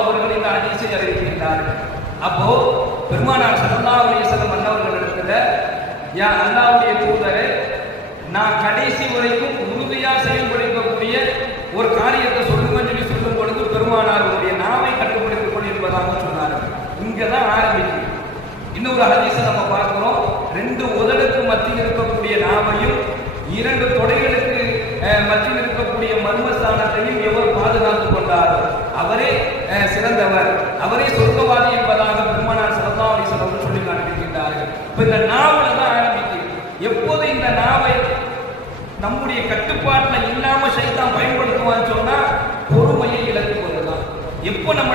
அவர்கள் இந்த ஹதீஸை அறிவிக்கின்றார்கள். அப்போ பெருமானார் ஸல்லல்லாஹு அலைஹி வஸல்லம் அன்னவர்களிடத்துல, யா அல்லாஹ்வுடைய தூதரே, நான் கடைசி வரைக்கும் உறுதியா செயல்படுத்தக்கூடிய ஒரு காரியத்தை சொல்லுங்கன்னு சொல்லும் பொழுது பெருமானாருடைய நாவை கட்டுப்படுத்திக் கொண்டிருப்பதாக சொன்னார்கள். இங்கதான் ஆரம்பிக்கும். இன்னொரு ஹதீஸை நம்ம பார்க்கிறோம். 2 உதடுக்கு மத்தியில் இருக்கக்கூடிய நாவையும் 2 தொடைகளுக்கு மத்தியில் இருக்கக்கூடிய மர்மஸ்தானத்தையும் எவர் பாதுகாத்துக் கொண்டாரோ அவரே சிறந்தவர், அவரே சொர்க்கவாதி என்பதாக பெருமானார் ஸல்லல்லாஹு அலைஹி வஸல்லம் சொல்லி காண்பிக்கின்றார்கள். இப்ப இந்த நாவல தான் ஆரம்பிக்குது. எப்போது இந்த நாவை நம்முடைய கட்டுப்பாட்டுல இல்லாம ஷைத்தான் பயன்படுத்துவான்னு சொன்னா பொறுமையை இழந்து கொள்ளலாம். எப்போ நம்ம